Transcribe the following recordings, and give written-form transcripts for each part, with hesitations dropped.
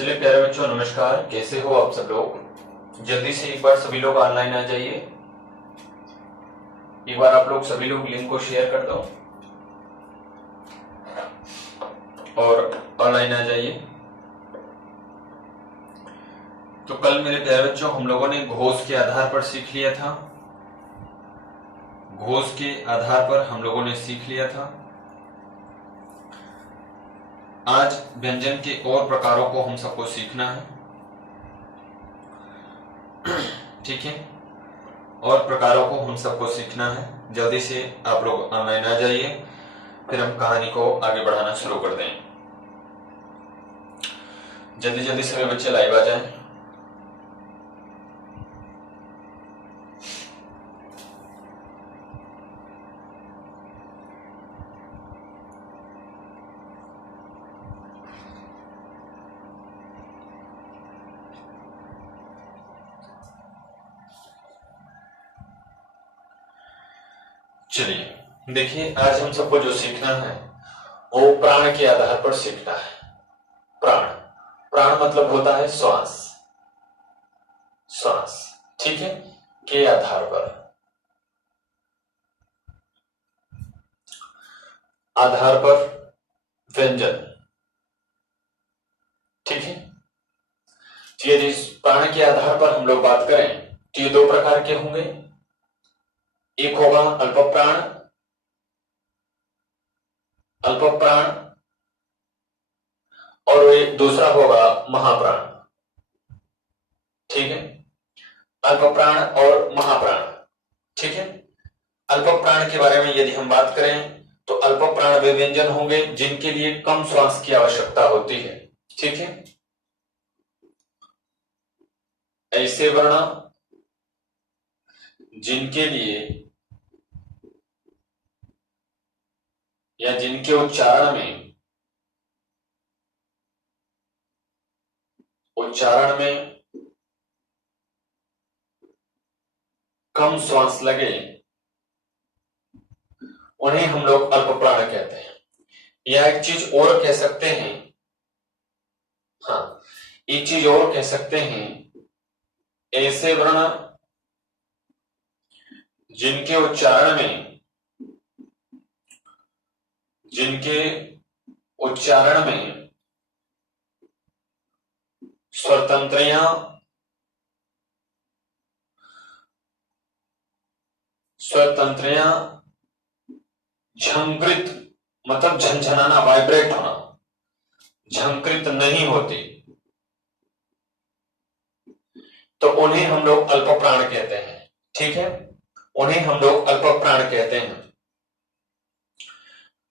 चलिए प्यारे बच्चों, नमस्कार। कैसे हो आप सब लोग? जल्दी से एक बार सभी लोग ऑनलाइन आ जाइए। एक बार आप लोग सभी लोग लिंक को शेयर कर दो और ऑनलाइन आ जाइए। तो कल मेरे प्यारे बच्चों हम लोगों ने घोष के आधार पर सीख लिया था। घोष के आधार पर हम लोगों ने सीख लिया था। आज व्यंजन के और प्रकारों को हम सबको सीखना है। ठीक है, और प्रकारों को हम सबको सीखना है। जल्दी से आप लोग ऑनलाइन आ जाइए, फिर हम कहानी को आगे बढ़ाना शुरू कर दें। जल्दी जल्दी सभी बच्चे लाइव आ जाएं। चलिए देखिए, आज हम सबको जो सीखना है वो प्राण के आधार पर सीखना है। प्राण प्राण मतलब होता है श्वास। श्वास, ठीक है, के आधार पर। आधार पर व्यंजन, ठीक है। तो यदि प्राण के आधार पर हम लोग बात करें तो ये दो प्रकार के होंगे। एक होगा अल्प प्राण, अल्प प्राण, और एक दूसरा होगा महाप्राण। ठीक है, अल्प प्राण और महाप्राण। ठीक है, अल्प प्राण के बारे में यदि हम बात करें तो अल्प प्राण वे व्यंजन होंगे जिनके लिए कम श्वास की आवश्यकता होती है। ठीक है, ऐसे वर्ण जिनके लिए या जिनके उच्चारण में कम श्वास लगे उन्हें हम लोग अल्प प्राण कहते हैं। या एक चीज और कह सकते हैं, हाँ, एक चीज और कह सकते हैं, ऐसे वर्ण जिनके उच्चारण में स्वतंत्रया झंकृत मतलब झंझनाना, वाइब्रेट होना, झंकृत नहीं होती, तो उन्हें हम लोग अल्प प्राण कहते हैं। ठीक है, उन्हें हम लोग अल्प प्राण कहते हैं।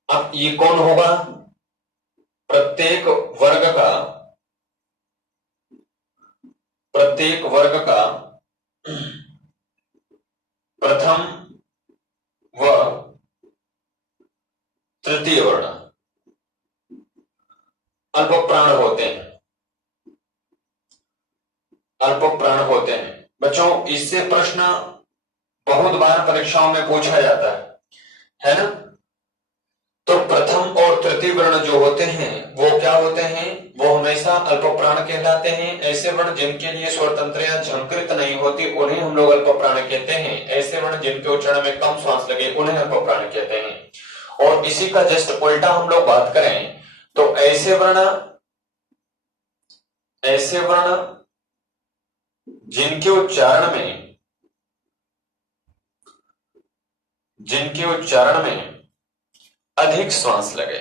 अब ये कौन होगा? प्रत्येक वर्ग का प्रथम व तृतीय वर्ण अल्प प्राण होते हैं। अल्प प्राण होते हैं बच्चों, इससे प्रश्न बहुत बार परीक्षाओं में पूछा जाता है ना। तो प्रथम और तृतीय वर्ण जो होते हैं वो क्या होते हैं? वो हमेशा अल्प प्राण कहलाते हैं। ऐसे वर्ण जिनके लिए स्वतंत्र या झंकृत नहीं होती उन्हें हम लोग अल्प प्राण कहते हैं। ऐसे वर्ण जिनके उच्चारण में कम श्वास लगे उन्हें अल्प प्राण कहते हैं। और इसी का जस्ट उल्टा हम लोग बात करें तो ऐसे वर्ण जिनके उच्चारण में अधिक श्वास लगे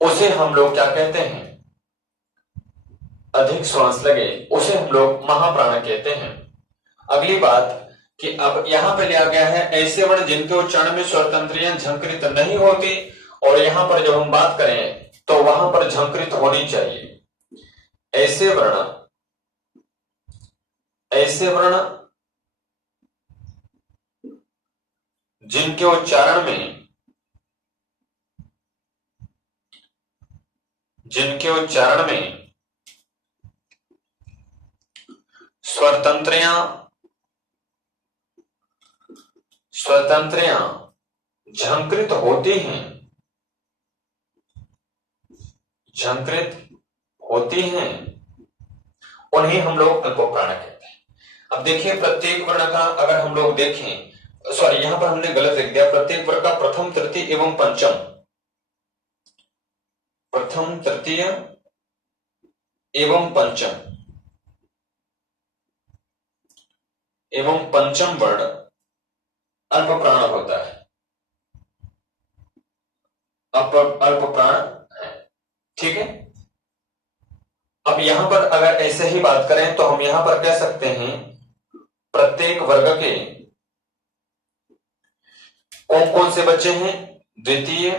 उसे हम लोग क्या कहते हैं? अधिक श्वास लगे उसे हम लोग महाप्राण कहते हैं। अगली बात कि अब यहां पे लिया गया है ऐसे वर्ण जिनके उच्चारण में स्वतंत्र या झंकृत नहीं होती, और यहां पर जब हम बात करें तो वहां पर झंकृत होनी चाहिए। ऐसे वर्ण जिनके उच्चारण में स्वतंत्रया झंकृत होती हैं झंकृत होती हैं उन्हें हम लोग अल्पप्राण कहते हैं। अब देखिए प्रत्येक वर्ण का अगर हम लोग देखें, सॉरी यहां पर हमने गलत लिख दिया, प्रत्येक वर्ण का प्रथम तृतीय एवं पंचम, प्रथम तृतीय एवं पंचम वर्ण अल्पप्राण होता है, अल्पप्राण है। ठीक है, अब यहां पर अगर ऐसे ही बात करें तो हम यहां पर कह सकते हैं प्रत्येक वर्ग के कौन कौन से बच्चे हैं, द्वितीय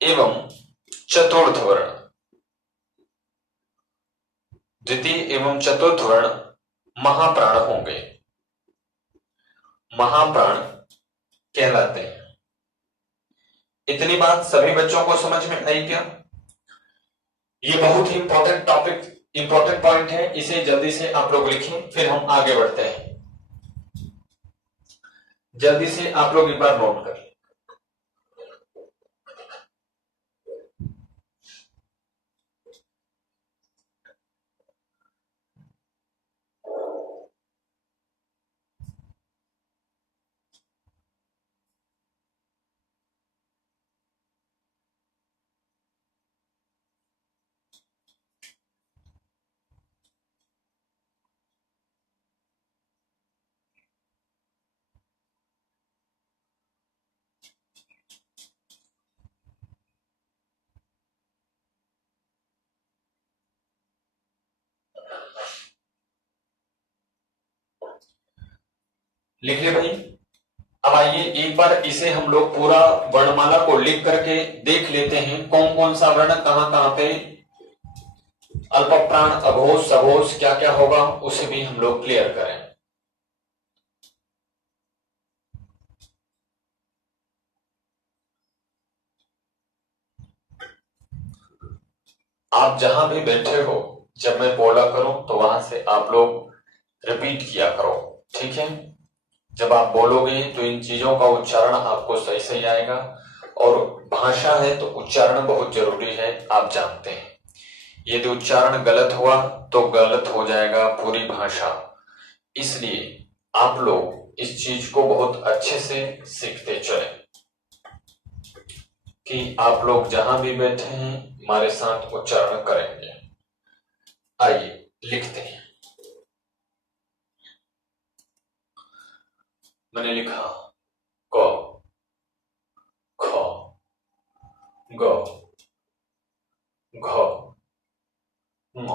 एवं चतुर्थ वर्ण, द्वितीय एवं चतुर्थ वर्ण महाप्राण होंगे, महाप्राण कहलाते हैं। इतनी बात सभी बच्चों को समझ में आई क्या? ये बहुत ही इंपॉर्टेंट टॉपिक, इंपॉर्टेंट पॉइंट है, इसे जल्दी से आप लोग लिखें, फिर हम आगे बढ़ते हैं। जल्दी से आप लोग एक बार नोट कर लें। लिख ले भाई। अब आइए एक बार इसे हम लोग पूरा वर्णमाला को लिख करके देख लेते हैं, कौन कौन सा वर्ण कहां कहां पे अल्पप्राण, अघोष, सघोष क्या क्या होगा, उसे भी हम लोग क्लियर करें। आप जहां भी बैठे हो, जब मैं बोला करूं तो वहां से आप लोग रिपीट किया करो, ठीक है? जब आप बोलोगे तो इन चीजों का उच्चारण आपको सही सही आएगा, और भाषा है तो उच्चारण बहुत जरूरी है, आप जानते हैं। यदि उच्चारण गलत हुआ तो गलत हो जाएगा पूरी भाषा, इसलिए आप लोग इस चीज को बहुत अच्छे से सीखते चले कि आप लोग जहां भी बैठे हैं हमारे साथ उच्चारण करेंगे। आइए लिखते हैं। मैंने लिखा क, ख, ग, घ, ङ।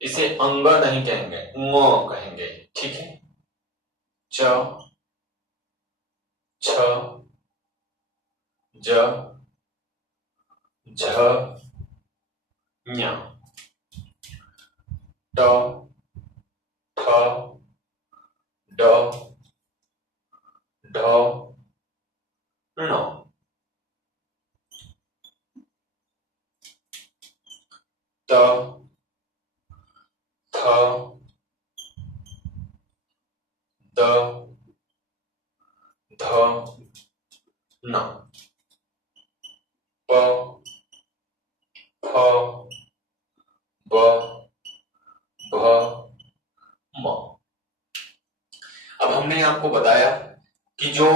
इसे अंग नहीं कहेंगे, ङ कहेंगे, ठीक है? च, छ, ज, झ, ञ, ट, ठ, ड, ढ, ण। त, थ, द, ध, न। प, फ, ब, भ, म। अब हमने आपको बताया कि जो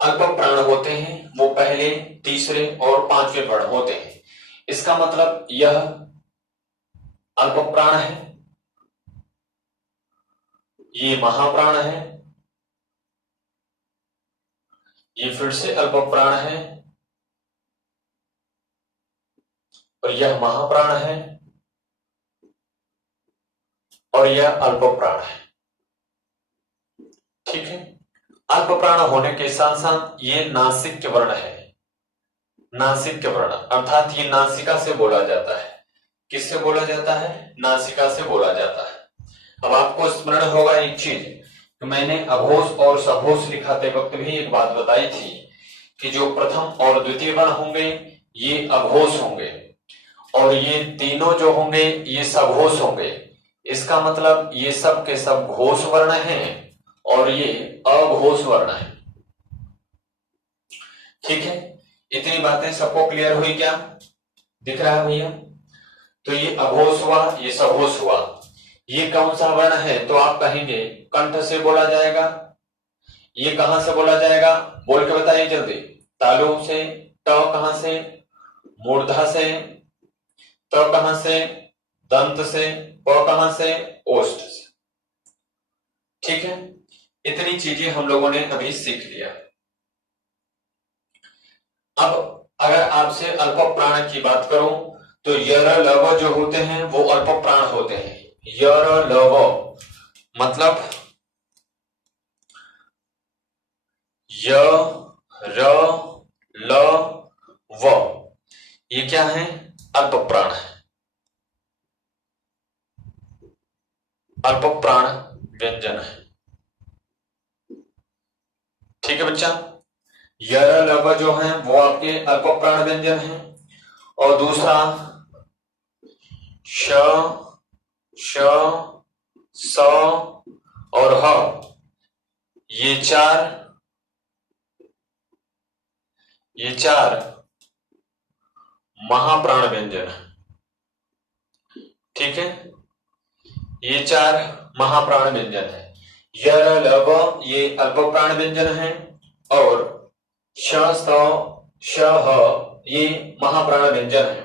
अल्पप्राण होते हैं वो पहले, तीसरे और पांचवें वर्ण होते हैं। इसका मतलब यह अल्पप्राण है, ये महाप्राण है, ये फिर से अल्पप्राण है, और यह महाप्राण है, और यह अल्पप्राण है, ठीक है? अल्पप्राण होने के साथ साथ ये नासिक वर्ण है, नासिक वर्ण अर्थात ये नासिका से बोला जाता है। किससे बोला जाता है? नासिका से बोला जाता है। अब आपको स्मरण होगा एक चीज, तो मैंने अघोष और सघोष लिखाते वक्त भी एक बात बताई थी कि जो प्रथम और द्वितीय वर्ण होंगे ये अघोष होंगे, और ये तीनों जो होंगे ये सघोष होंगे। इसका मतलब ये सब के सब घोष वर्ण हैं, और ये अघोष वर्ण है। ठीक है, इतनी बातें सबको क्लियर हुई क्या? दिख रहा है भैया? तो ये अघोष हुआ, ये सघोष हुआ। ये कौन सा वर्ण है? तो आप कहेंगे कंठ से बोला जाएगा। ये कहां से बोला जाएगा? बोल के बताइए जल्दी। तालु से। ट कहां से? मूर्धा से। त कहां से? दंत से। प कहां से? ओष्ठ से। ठीक है, इतनी चीजें हम लोगों ने अभी सीख लिया। अब अगर आपसे अल्प प्राण की बात करूं तो यर लव जो होते हैं वो अल्प प्राण होते हैं। यर लव मतलब य र ल व, ये क्या है? अल्प प्राण है, अल्प प्राण व्यंजन है। ठीक है बच्चा, यर लव जो है वो आपके अल्प प्राण व्यंजन है। और दूसरा श, श, स और ह, ये चार महाप्राण व्यंजन है। ठीक है, ये चार महाप्राण व्यंजन है। यर लव ये अल्प प्राण व्यंजन है और श, स, श, ह ये महाप्राण व्यंजन है।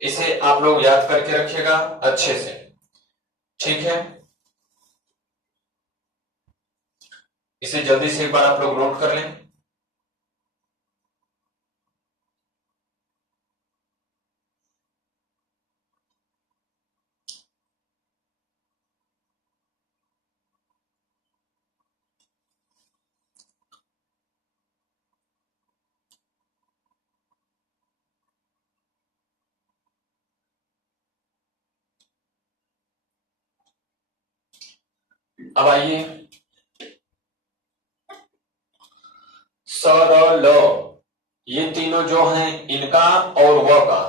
इसे आप लोग याद करके रखिएगा अच्छे से। ठीक है, इसे जल्दी से एक बार आप लोग नोट कर लें। अब आइए, स, र, ल ये तीनों जो हैं इनका और व का,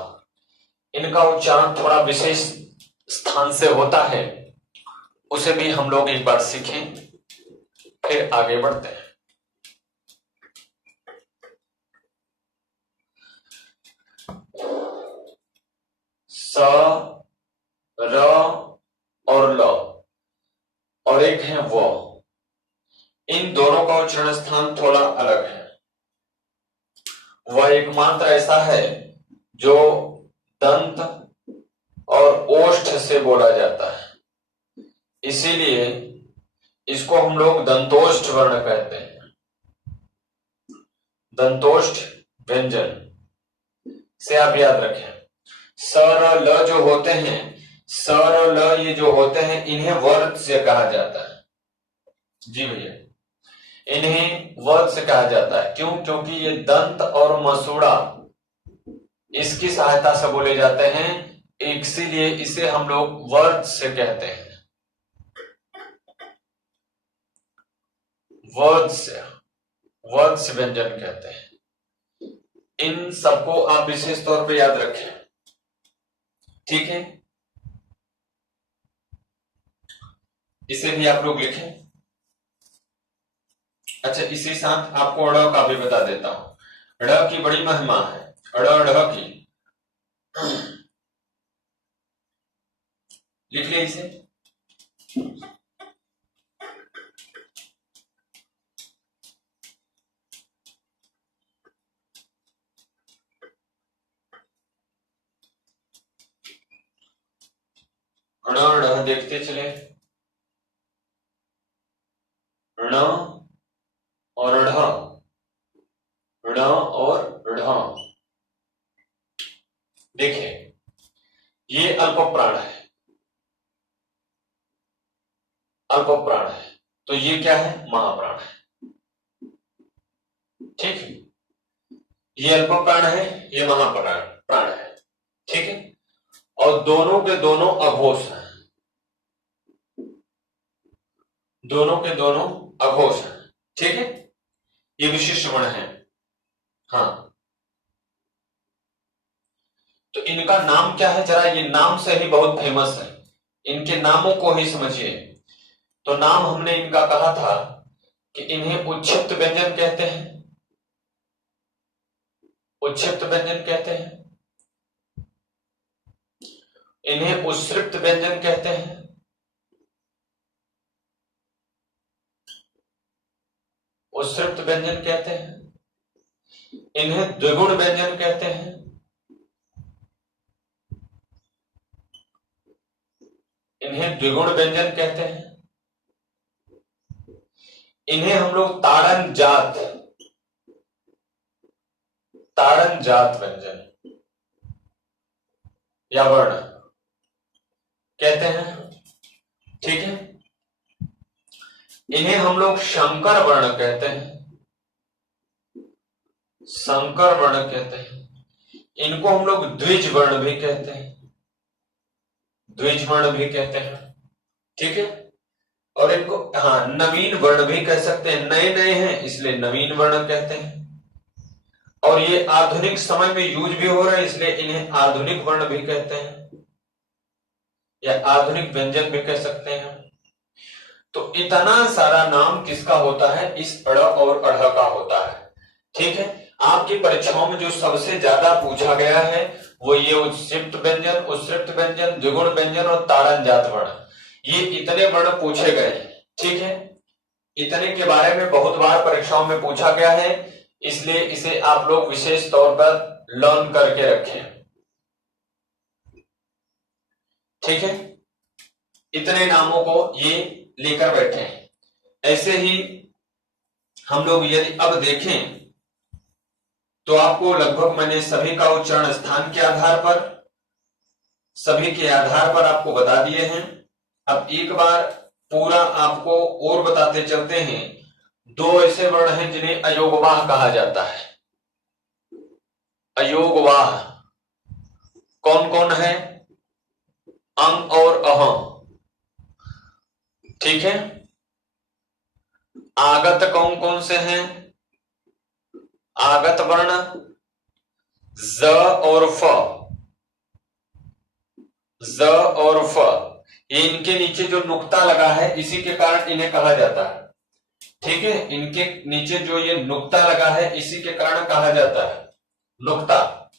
इनका उच्चारण थोड़ा विशेष स्थान से होता है, उसे भी हम लोग एक बार सीखें फिर आगे बढ़ते हैं। स, र और ल और एक है वो, इन दोनों का उच्चारण स्थान थोड़ा अलग है। वह एकमात्र ऐसा है जो दंत और ओष्ठ से बोला जाता है, इसीलिए इसको हम लोग दंतोष्ठ वर्ण कहते हैं। दंतोष्ठ व्यंजन से आप याद रखें। स, र, ल जो होते हैं, स, र, ल ये जो होते हैं इन्हें वर्त से कहा जाता है। जी भैया, इन्हें वर्त से कहा जाता है। क्यों? क्योंकि ये दंत और मसूड़ा इसकी सहायता से बोले जाते हैं, इसीलिए इसे हम लोग वर्त से कहते हैं। वर्त से व्यंजन कहते हैं। इन सबको आप विशेष तौर पे याद रखें। ठीक है, इसे भी आप लोग लिखें। अच्छा, इसी साथ आपको अड़ का भी बता देता हूं। ड़ की बड़ी महिमा है, अड़ की। लिख लिया इसे। अड़ देखते चले। ण और ढ, ण और ढ। देखिए, ये अल्प प्राण है, अल्प प्राण है, तो ये क्या है? महाप्राण है। ठीक है, ये अल्प प्राण है, ये महाप्राण प्राण है। ठीक है, और दोनों के दोनों अघोष हैं, दोनों के दोनों अघोष हैं। ठीक है, ये विशिष्ट वर्ण है। हाँ, तो इनका नाम क्या है? जरा ये नाम से ही बहुत फेमस है, इनके नामों को ही समझिए। तो नाम हमने इनका कहा था कि इन्हें उच्छिष्ट व्यंजन कहते हैं, उच्छिष्ट व्यंजन कहते हैं, इन्हें उच्छ्रित व्यंजन कहते हैं, उच्छ्रित व्यंजन कहते हैं, इन्हें द्विगुण व्यंजन कहते हैं, इन्हें द्विगुण व्यंजन कहते हैं, इन्हें हम लोग ताड़न जात व्यंजन या वर्ण कहते हैं। ठीक है, इन्हें हम लोग संकर वर्ण कहते हैं, संकर वर्ण कहते हैं, इनको हम लोग द्विज वर्ण भी कहते हैं, द्विज वर्ण भी कहते हैं। ठीक है, और इनको नवीन वर्ण भी कह सकते हैं, नए नए हैं इसलिए नवीन वर्ण कहते हैं। और ये आधुनिक समय में यूज भी हो रहे हैं इसलिए इन्हें आधुनिक वर्ण भी कहते हैं या आधुनिक व्यंजन भी कह सकते हैं। तो इतना सारा नाम किसका होता है? इस अड़ और अढ़ का होता है। ठीक है, आपकी परीक्षाओं में जो सबसे ज्यादा पूछा गया है वो ये उच्छिष्ट व्यंजन, उच्छ्रित व्यंजन, द्विगुण व्यंजन और ताड़न जात वर्ण, ये इतने वर्ण पूछे गए। ठीक है, इतने के बारे में बहुत बार परीक्षाओं में पूछा गया है, इसलिए इसे आप लोग विशेष तौर पर लर्न करके रखें। ठीक है, इतने नामों को ये लेकर बैठे हैं। ऐसे ही हम लोग यदि अब देखें तो आपको लगभग मैंने सभी का उच्चारण स्थान के आधार पर, सभी के आधार पर आपको बता दिए हैं। अब एक बार पूरा आपको और बताते चलते हैं। दो ऐसे वर्ण हैं जिन्हें अयोगवाह कहा जाता है। अयोगवाह कौन कौन है? अंग और अह। ठीक है, आगत कौन कौन से हैं? आगत वर्ण ज और फ, ज और फ, ये इनके नीचे जो नुक्ता लगा है इसी के कारण इन्हें कहा जाता है। ठीक है, इनके नीचे जो ये नुक्ता लगा है इसी के कारण कहा जाता है नुक्ता।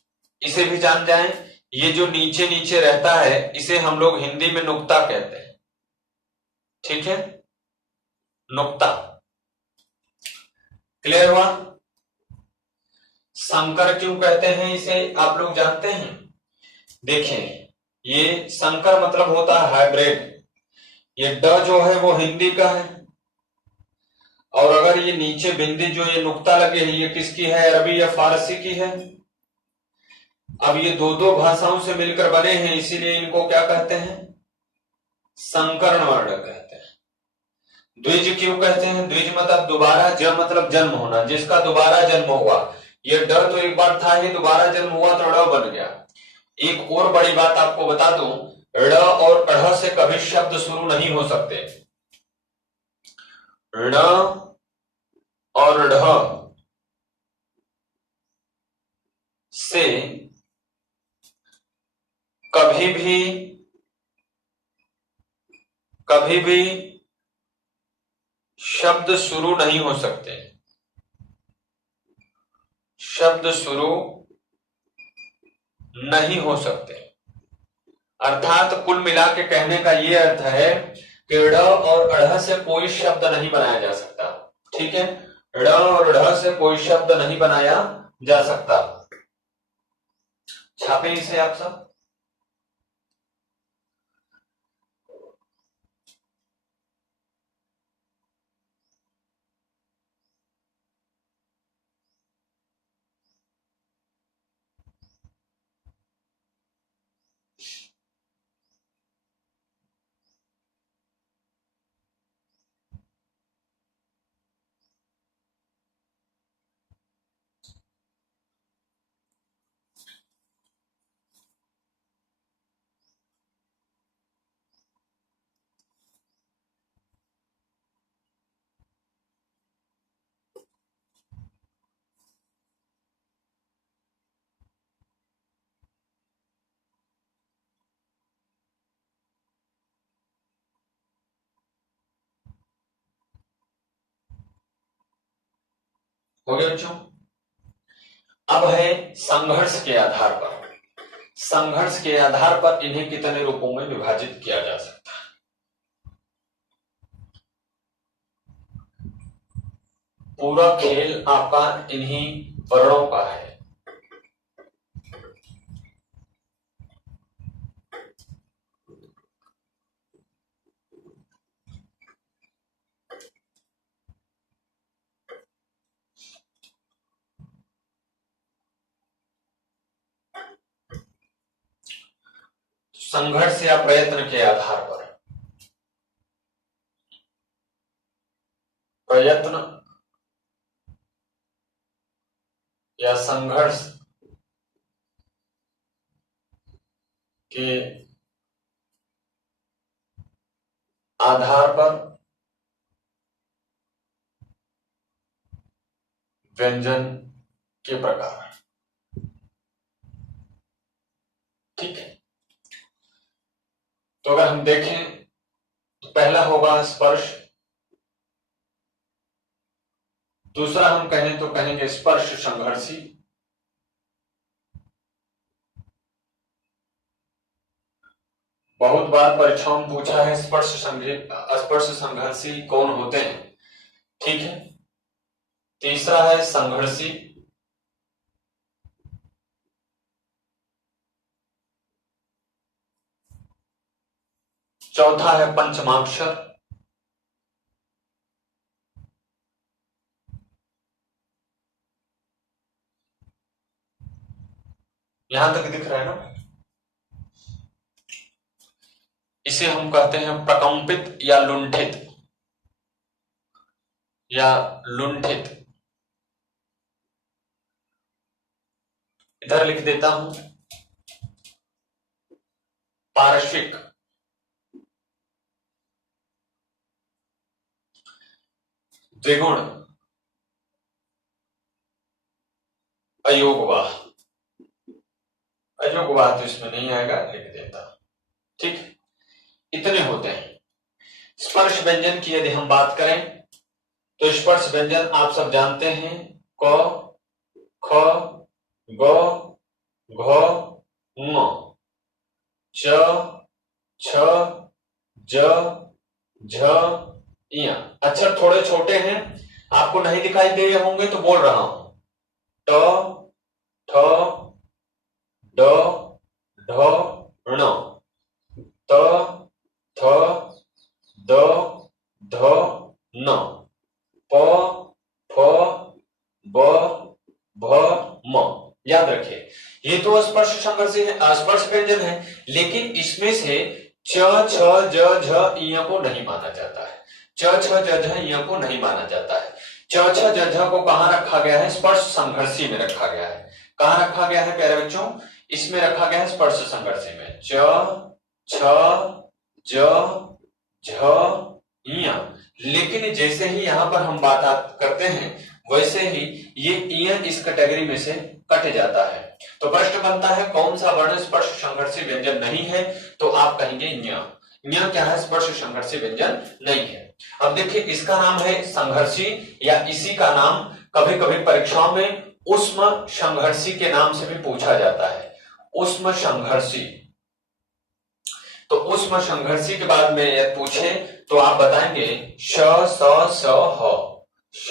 इसे भी जान जाएं, ये जो नीचे नीचे रहता है इसे हम लोग हिंदी में नुक्ता कहते हैं। ठीक है, नुक्ता। क्लियर हुआ? संकर क्यों कहते हैं इसे आप लोग जानते हैं? देखें, ये संकर मतलब होता है हाइब्रिड। ये ड जो है वो हिंदी का है, और अगर ये नीचे बिंदी जो ये नुक्ता लगे है ये किसकी है? अरबी या फारसी की है। अब ये दो दो भाषाओं से मिलकर बने हैं, इसीलिए इनको क्या कहते हैं? संकरण वर्ण कहते हैं। द्विज क्यों कहते हैं? द्विज मतलब दोबारा, ज मतलब जन्म होना, जिसका दोबारा जन्म हुआ। ये ड तो एक बार था, ये दोबारा जन्म हुआ तो ड़ बन गया। एक और बड़ी बात आपको बता दूं, ड़ और अढ़ से कभी शब्द शुरू नहीं हो सकते। ड़ और ढ से कभी भी शब्द शुरू नहीं हो सकते, शब्द शुरू नहीं हो सकते। अर्थात कुल मिला के कहने का यह अर्थ है कि ड़ और अढ़ से कोई शब्द नहीं बनाया जा सकता। ठीक है, ड़ और ढ से कोई शब्द नहीं बनाया जा सकता। छापे इसे आप सब। हो गया बच्चों। अब है संघर्ष के आधार पर। संघर्ष के आधार पर इन्हें कितने रूपों में विभाजित किया जा सकता है। पूरा खेल आपका इन्हीं वर्णों का है। संघर्ष या प्रयत्न के आधार पर प्रयत्न या संघर्ष के आधार पर व्यंजन के प्रकार। ठीक है, तो अगर हम देखें तो पहला होगा स्पर्श, दूसरा हम कहें तो कहेंगे स्पर्श संघर्षी, बहुत बार परीक्षाओं में पूछा है स्पर्श संघर्षी कौन होते हैं। ठीक है, तीसरा है संघर्षी, चौथा है पंचमाक्षर, यहां तक दिख रहा है ना। इसे हम कहते हैं प्रकंपित या लुंठित या लुंठित। इधर लिख देता हूं पार्श्विक, द्विगुण, अयोगवाह। अयोगवाह तो इसमें नहीं आएगा, लिख देता। ठीक, इतने होते हैं। स्पर्श व्यंजन की यदि हम बात करें तो स्पर्श व्यंजन आप सब जानते हैं, क, ख, ग, घ, ङ, च, छ, ज, झ, ञ। अक्षर थोड़े छोटे हैं, आपको नहीं दिखाई दे रहे होंगे तो बोल रहा हूं। ट, ठ, ड, ढ, ण, त, थ, द, ध, न, प, फ, ब, भ, म। याद रखिए, ये तो स्पर्श संघर्षी है, स्पर्श व्यंजन है, लेकिन इसमें से च, छ, ज, झ, ञ को नहीं माना जाता है। च, छ, ज, झ, ञ को नहीं माना जाता है। च, छ, ज, झ को कहां रखा गया है? स्पर्श संघर्षी में रखा गया है। कहां रखा गया है प्यारे बच्चों? इसमें रखा गया है स्पर्श संघर्षी में। च, छ, ज, झ, ञ। लेकिन जैसे ही यहां पर हम बात करते हैं वैसे ही ये ञ इस कैटेगरी में से कट जाता है। तो प्रश्न बनता है कौन सा वर्ण स्पर्श संघर्षी व्यंजन नहीं है? तो आप कहेंगे ञ। ञ क्या है? स्पर्श संघर्षी व्यंजन नहीं है। अब देखिए, इसका नाम है संघर्षी, या इसी का नाम कभी कभी परीक्षाओं में उष्म संघर्षी के नाम से भी पूछा जाता है। उष्म संघर्षी। तो उष्म संघर्षी के बाद में यदि पूछे तो आप बताएंगे श, स, स, ह। श,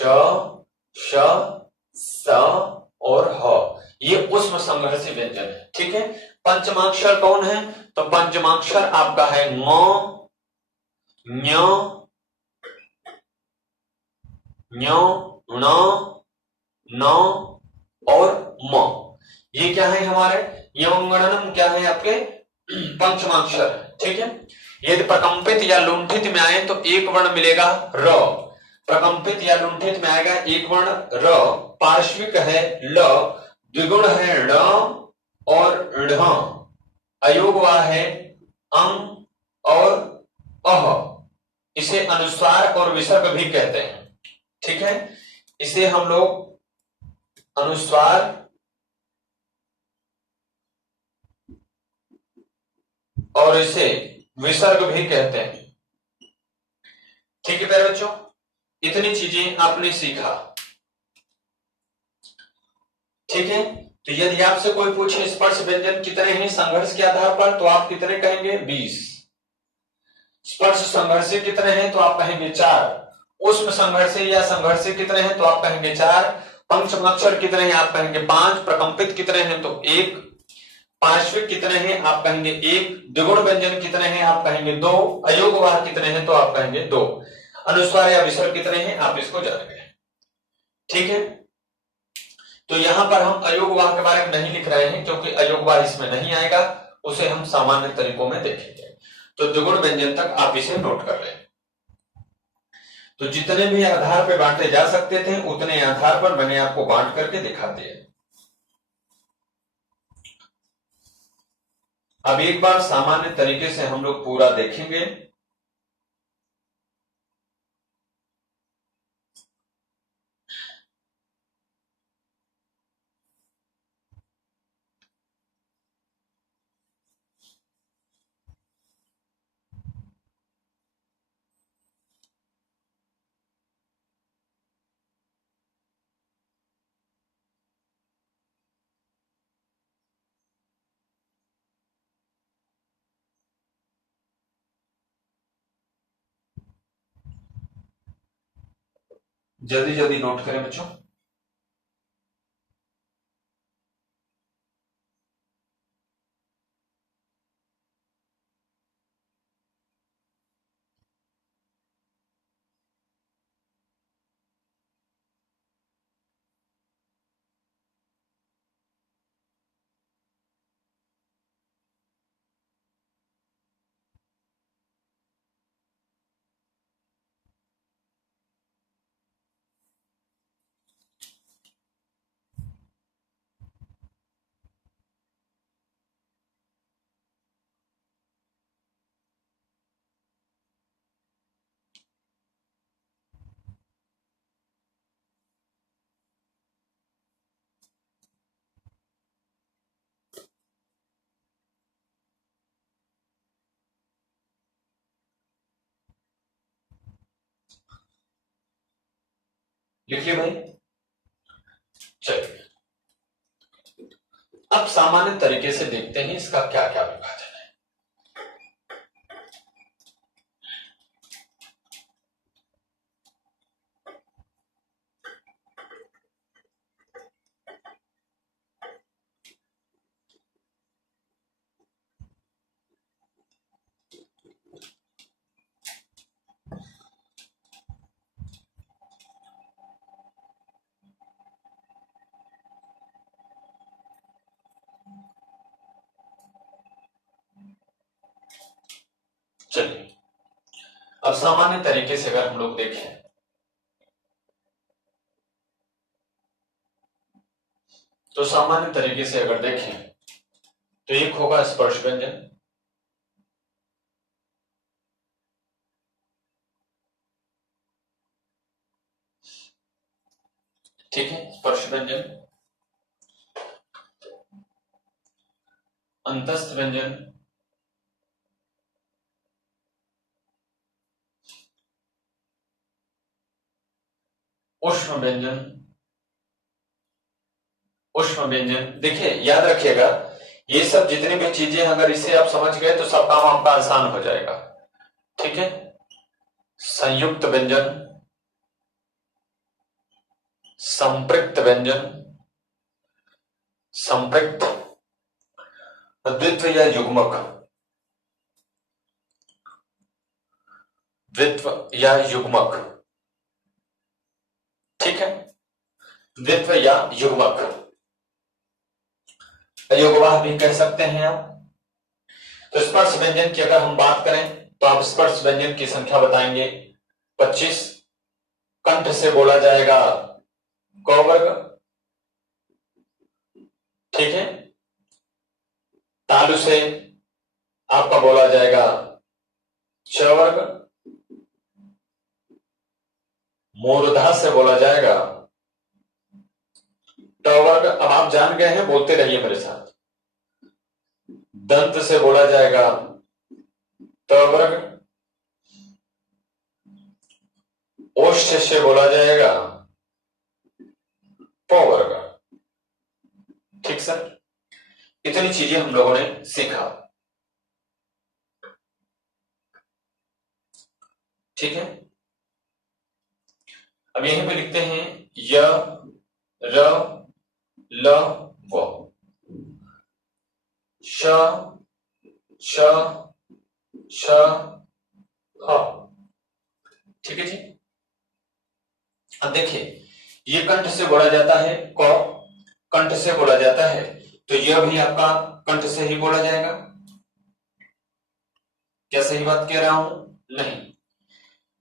श, स और ह, ये उष्म संघर्षी व्यंजन है। ठीक है, पंचमाक्षर कौन है? तो पंचमाक्षर आपका है ङ, ञ, ञ, ण, न और म। ये क्या है हमारे? यमंगणनम क्या है आपके? पंचमाक्षर। ठीक है, यदि प्रकंपित या लुंठित में आए तो एक वर्ण मिलेगा र। प्रकंपित या लुंठित में आएगा एक वर्ण र। पार्श्विक है ल, द्विगुण है ण और ढ, अयोगवाह है अंग और अह। इसे अनुस्वार और विसर्ग भी कहते हैं। ठीक है, इसे हम लोग अनुस्वार और इसे विसर्ग भी कहते हैं। ठीक है प्यारे बच्चों, इतनी चीजें आपने सीखा। ठीक है। तो यदि आपसे कोई पूछे स्पर्श व्यंजन कितने हैं संघर्ष के आधार पर, तो आप कितने कहेंगे? 20। स्पर्श संघर्ष कितने हैं तो आप कहेंगे 4। उष्म संघर्ष या संघर्ष कितने हैं तो आप कहेंगे 4। पंचमाक्षर कितने हैं आप कहेंगे 5। प्रकंपित कितने हैं तो 1। पार्श्विक कितने हैं आप कहेंगे 1। द्विगुण व्यंजन कितने हैं आप कहेंगे 2। अयोगवाह कितने हैं तो आप कहेंगे 2। अनुस्वार या विसर्ग कितने हैं आप इसको जान गए। ठीक है। तो यहां पर हम अयोगवाह के बारे में नहीं लिख रहे हैं क्योंकि अयोगवाह इसमें नहीं आएगा, उसे हम सामान्य तरीकों में देखेंगे। तो द्विगुण व्यंजन तक आप इसे नोट कर लें। तो जितने भी आधार पे बांटे जा सकते थे उतने आधार पर मैंने आपको बांट करके दिखा दिए। अब एक बार सामान्य तरीके से हम लोग पूरा देखेंगे। जल्दी जल्दी नोट करें बच्चों। लिखिए भाई। चलिए अब सामान्य तरीके से देखते हैं इसका क्या क्या विभाजन है। चलिए अब सामान्य तरीके से अगर हम लोग देखें तो सामान्य तरीके से अगर देखें तो एक होगा स्पर्श व्यंजन। ठीक है। स्पर्श व्यंजन, अंतस्थ व्यंजन, उष्ण व्यंजन। उष्ण व्यंजन देखिए याद रखिएगा, ये सब जितनी भी चीजें अगर इसे आप समझ गए तो सब काम आपका आसान हो जाएगा। ठीक है। संयुक्त व्यंजन, संपृक्त व्यंजन, संपृक्त, द्वित्व या युग्मक, द्वित्व या युग्मक। ठीक है। द्वित्व या युग्मक, अयोगवाह भी कह सकते हैं आप। तो स्पर्श व्यंजन की अगर हम बात करें तो आप स्पर्श व्यंजन की संख्या बताएंगे 25। कंठ से बोला जाएगा क वर्ग। ठीक है। तालु से आपका बोला जाएगा च वर्ग। मूर्धा से बोला जाएगा ट वर्ग। अब आप जान गए हैं, बोलते रहिए मेरे साथ। दंत से बोला जाएगा त वर्ग। ओष्ठ से बोला जाएगा प वर्ग। ठीक सर, इतनी चीजें हम लोगों ने सीखा। ठीक है, अब यहीं पे लिखते हैं य र ल व श श श ह। ठीक है जी। अब देखिए, ये कंठ से बोला जाता है, क कंठ से बोला जाता है, तो यह भी आपका कंठ से ही बोला जाएगा। क्या सही बात कह रहा हूं? नहीं।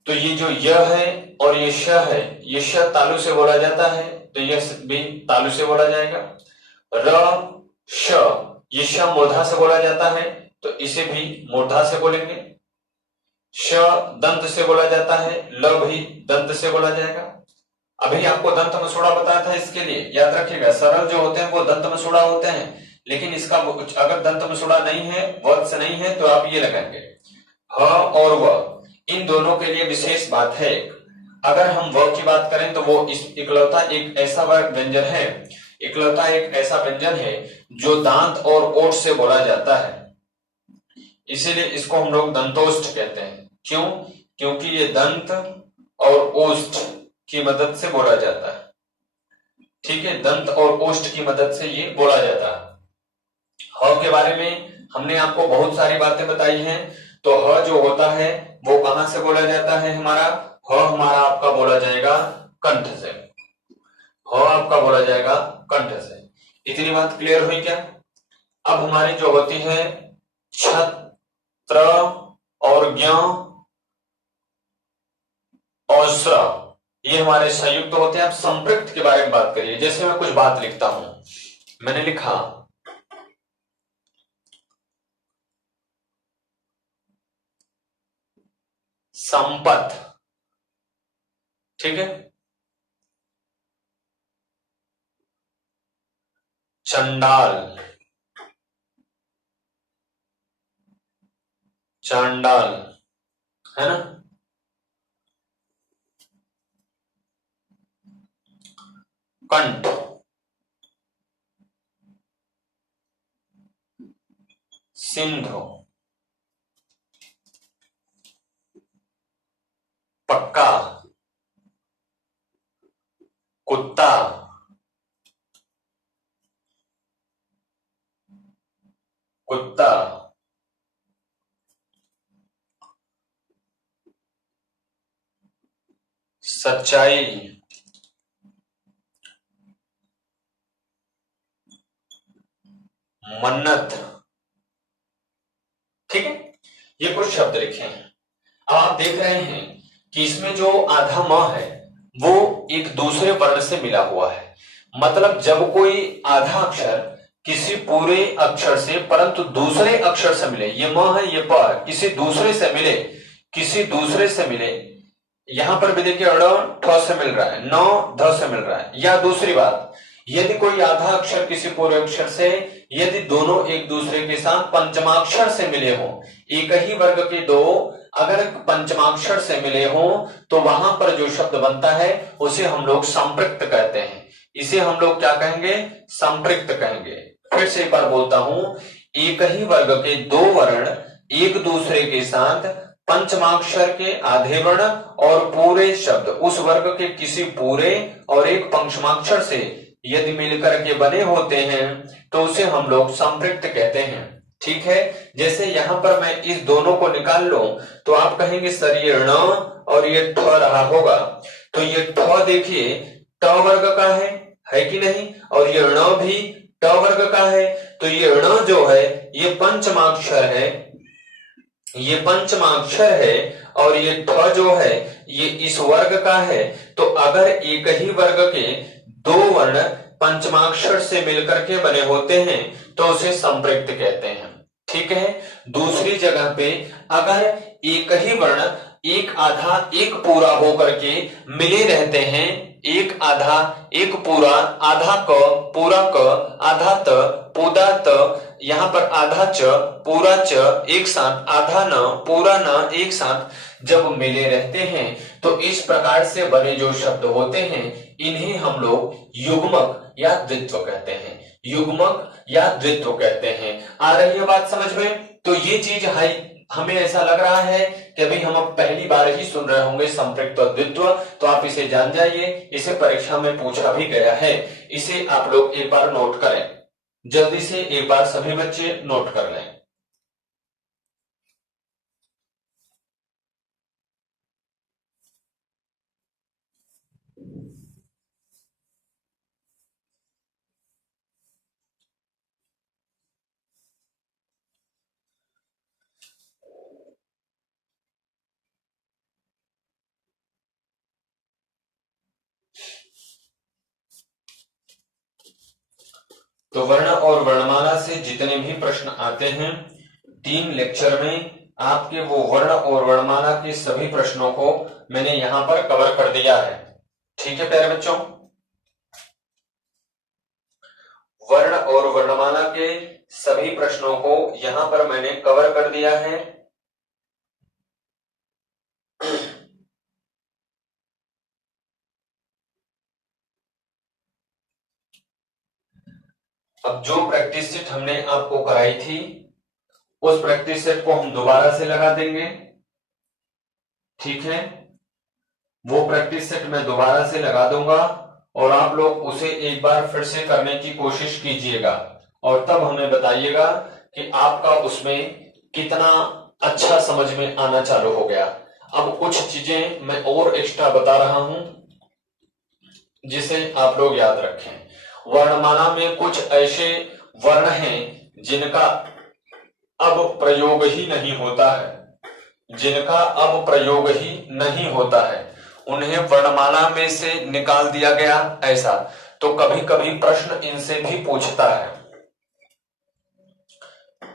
तो ये जो य है और ये श है, ये श तालु से बोला जाता है, तो यह भी तालु से बोला जाएगा। र श, ये श मूर्धा से बोला जाता है, तो इसे भी मूर्धा से बोलेंगे। श दंत से बोला जाता है, ल भी दंत से बोला जाएगा। अभी आपको दंत मसूड़ा बताया था, इसके लिए याद रखिएगा, सरल जो होते हैं वो दंत मसूड़ा होते हैं, लेकिन इसका अगर दंत मसूड़ा नहीं है, वत्स नहीं है, तो आप ये लगाएंगे ह और व, इन दोनों के लिए विशेष बात है। अगर हम व की बात करें तो वो इस इकलौता एक ऐसा व्यंजन है, इकलौता एक ऐसा व्यंजन है जो दांत और ओठ से बोला जाता है, इसीलिए इसको हम लोग दंतोष्ठ कहते हैं। क्यों? क्योंकि ये दंत और ओष्ठ की मदद से बोला जाता है। ठीक है, दंत और ओष्ठ की मदद से ये बोला जाता है। ह के बारे में हमने आपको बहुत सारी बातें बताई हैं। तो ह जो होता है वो कहां से बोला जाता है? हमारा ह हमारा आपका बोला जाएगा कंठ से, ह आपका बोला जाएगा कंठ से। इतनी बात क्लियर हुई क्या? अब हमारी जो होती है छत्र और ज्ञ और स्र, ये हमारे संयुक्त होते हैं। अब संपृक्त के बारे में बात करिए। जैसे मैं कुछ बात लिखता हूं, मैंने लिखा संपत, ठीक है, चंडाल, चांडाल, है ना, कंठ, सिंधु, पक्का, कुत्ता, कुत्ता, सच्चाई, मन्नत। ठीक है, ये कुछ शब्द लिखे हैं। अब आप देख रहे हैं कि इसमें जो आधा म है वो एक दूसरे वर्ण से मिला हुआ है। मतलब जब कोई आधा अक्षर किसी पूरे अक्षर से परंतु दूसरे अक्षर से मिले, ये म है, ये प है, किसी दूसरे से मिले, किसी दूसरे से मिले, यहां पर भी देखिए अड़ ठ से मिल रहा है, नौ ध से मिल रहा है। या दूसरी बात, यदि कोई आधा अक्षर किसी पूरे अक्षर से, यदि दोनों एक दूसरे के साथ पंचमाक्षर से मिले हो, एक ही वर्ग के दो अगर पंचमाक्षर से मिले हो, तो वहां पर जो शब्द बनता है उसे हम लोग संपृक्त कहते हैं। इसे हम लोग क्या कहेंगे? संपृक्त कहेंगे। फिर से एक बार बोलता हूं, एक ही वर्ग के दो वर्ण एक दूसरे के साथ पंचमाक्षर के आधे वर्ण और पूरे शब्द उस वर्ग के किसी पूरे और एक पंचमाक्षर से यदि मिलकर के बने होते हैं तो उसे हम लोग संपृक्त कहते हैं। ठीक है, जैसे यहां पर मैं इस दोनों को निकाल लूं तो आप कहेंगे सर ये ण और ये ठ रहा होगा, तो ये ठ देखिए ट वर्ग का है कि नहीं, और ये ण भी ट वर्ग का है, तो ये ण जो है ये पंचमाक्षर है, ये पंचमाक्षर है, और ये ठ जो है ये इस वर्ग का है। तो अगर एक ही वर्ग के दो वर्ण पंचमाक्षर से मिलकर के बने होते हैं तो उसे संपृक्त कहते हैं। ठीक है, दूसरी जगह पे अगर एक ही वर्ण एक आधा एक पूरा होकर के मिले रहते हैं, एक आधा एक पूरा, आधा क पूरा क आधा त पूरा त, यहाँ पर आधा च पूरा च एक साथ, आधा न पूरा न एक साथ जब मिले रहते हैं तो इस प्रकार से बने जो शब्द होते हैं इन्हें हम लोग युग्मक या द्वित्व कहते हैं। युग्मक या द्वित्व कहते हैं। आ रही है बात समझ में? तो ये चीज हमें ऐसा लग रहा है कि अभी हम अब पहली बार ही सुन रहे होंगे संपृक्त और द्वित्व, तो आप इसे जान जाइए। इसे परीक्षा में पूछा भी गया है, इसे आप लोग एक बार नोट करें, जल्दी से एक बार सभी बच्चे नोट कर लें। तो वर्ण और वर्णमाला से जितने भी प्रश्न आते हैं 3 लेक्चर में आपके वो वर्ण और वर्णमाला के सभी प्रश्नों को मैंने यहां पर कवर कर दिया है। ठीक है प्यारे बच्चों, वर्ण और वर्णमाला के सभी प्रश्नों को यहां पर मैंने कवर कर दिया है। अब जो प्रैक्टिस सेट हमने आपको कराई थी उस प्रैक्टिस सेट को हम दोबारा से लगा देंगे। ठीक है, वो प्रैक्टिस सेट मैं दोबारा से लगा दूंगा और आप लोग उसे एक बार फिर से करने की कोशिश कीजिएगा और तब हमें बताइएगा कि आपका उसमें कितना अच्छा समझ में आना चालू हो गया। अब कुछ चीजें मैं और एक्स्ट्रा बता रहा हूं जिसे आप लोग याद रखें। वर्णमाला में कुछ ऐसे वर्ण हैं जिनका अब प्रयोग ही नहीं होता है, जिनका अब प्रयोग ही नहीं होता है, उन्हें वर्णमाला में से निकाल दिया गया ऐसा। तो कभी कभी प्रश्न इनसे भी पूछता है,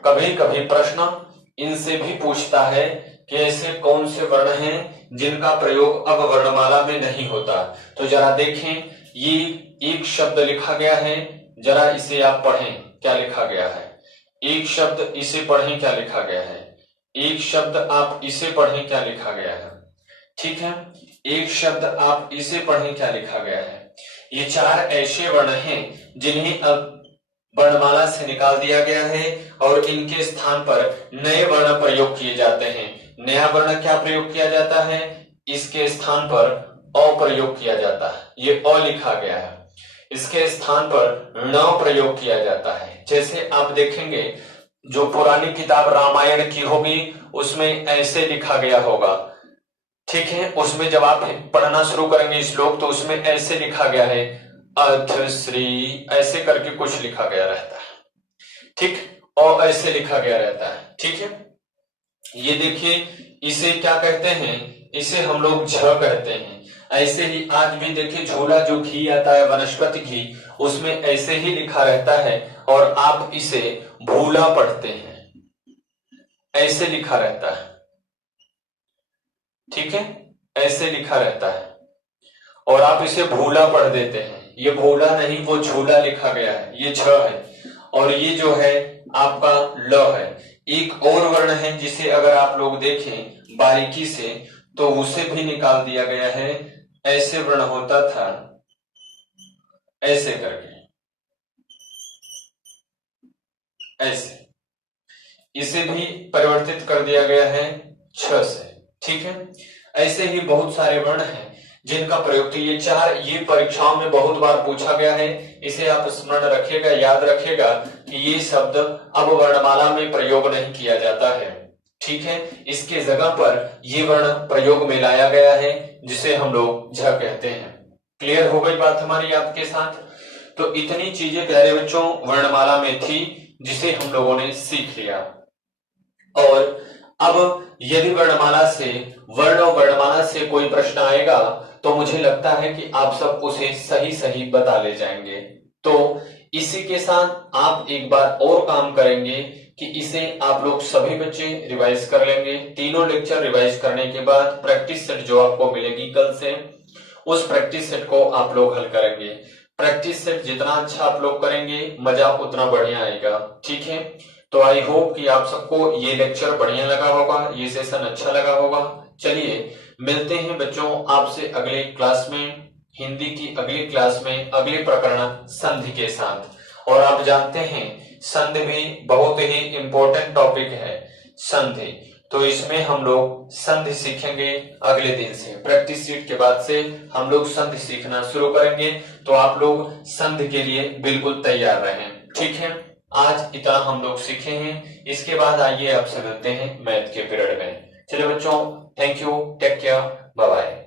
कभी कभी प्रश्न इनसे भी पूछता है कि ऐसे कौन से वर्ण हैं जिनका प्रयोग अब वर्णमाला में नहीं होता। तो जरा देखें, ये एक शब्द लिखा गया है, जरा इसे आप पढ़ें क्या लिखा गया है। एक शब्द इसे पढ़ें क्या लिखा गया है। एक शब्द आप इसे पढ़ें क्या लिखा गया है। ठीक है, एक शब्द आप इसे पढ़ें क्या लिखा गया है। ये 4 ऐसे वर्ण हैं जिन्हें अब वर्णमाला से निकाल दिया गया है और इनके स्थान पर नए वर्ण प्रयोग किए जाते हैं। नया वर्ण क्या प्रयोग किया जाता है, इसके स्थान पर अ प्रयोग किया जाता है। ये अ लिखा गया है, इसके स्थान पर न प्रयोग किया जाता है। जैसे आप देखेंगे जो पुरानी किताब रामायण की होगी उसमें ऐसे लिखा गया होगा। ठीक है, उसमें जब आप पढ़ना शुरू करेंगे श्लोक तो उसमें ऐसे लिखा गया है अथ श्री, ऐसे करके कुछ लिखा गया रहता है। ठीक, और ऐसे लिखा गया रहता है। ठीक है, ये देखिए इसे क्या कहते हैं, इसे हम लोग झ कहते हैं। ऐसे ही आज भी देखिए झोला जो घी आता है वनस्पति घी, उसमें ऐसे ही लिखा रहता है और आप इसे भूला पढ़ते हैं, ऐसे लिखा रहता है। ठीक है, ऐसे लिखा रहता है और आप इसे भूला पढ़ देते हैं। ये भूला नहीं, वो झूला लिखा गया है, ये छ है और ये जो है आपका ल है। एक और वर्ण है जिसे अगर आप लोग देखें बारीकी से तो उसे भी निकाल दिया गया है। ऐसे वर्ण होता था, ऐसे करके, ऐसे, इसे भी परिवर्तित कर दिया गया है छ से। ठीक है, ऐसे ही बहुत सारे वर्ण हैं जिनका प्रयोग, तो ये 4 ये परीक्षाओं में बहुत बार पूछा गया है। इसे आप स्मरण रखिएगा, याद रखिएगा कि ये शब्द अब वर्णमाला में प्रयोग नहीं किया जाता है। ठीक है, इसके जगह पर ये वर्ण प्रयोग में लाया गया है जिसे हम लोग झ कहते हैं। क्लियर हो गई बात हमारी आपके साथ? तो इतनी चीजें प्यारे बच्चों वर्णमाला में थी जिसे हम लोगों ने सीख लिया। और अब यदि वर्णमाला से वर्ण और वर्णमाला से कोई प्रश्न आएगा तो मुझे लगता है कि आप सब उसे सही सही बता ले जाएंगे। तो इसी के साथ आप एक बार और काम करेंगे कि इसे आप लोग सभी बच्चे रिवाइज कर लेंगे। तीनों लेक्चर रिवाइज करने के बाद प्रैक्टिस सेट जो आपको मिलेगी कल से, उस प्रैक्टिस सेट को आप लोग हल करेंगे। प्रैक्टिस सेट जितना अच्छा आप लोग करेंगे मजा उतना बढ़िया आएगा। ठीक है, तो आई होप कि आप सबको ये लेक्चर बढ़िया लगा होगा, ये सेशन अच्छा लगा होगा। चलिए मिलते हैं बच्चों आपसे अगले क्लास में, हिंदी की अगली क्लास में, अगले प्रकरण संधि के साथ। और आप जानते हैं संधि भी बहुत ही इंपॉर्टेंट टॉपिक है संधि, तो इसमें हम लोग संधि सीखेंगे अगले दिन से। प्रैक्टिस शीट के बाद से हम लोग संधि सीखना शुरू करेंगे, तो आप लोग संधि के लिए बिल्कुल तैयार रहें। ठीक है, आज इतना हम लोग सीखे हैं, इसके बाद आइए आपसे मिलते हैं मैथ के पीरियड में। चलिए बच्चों, thank you, take care, bye bye.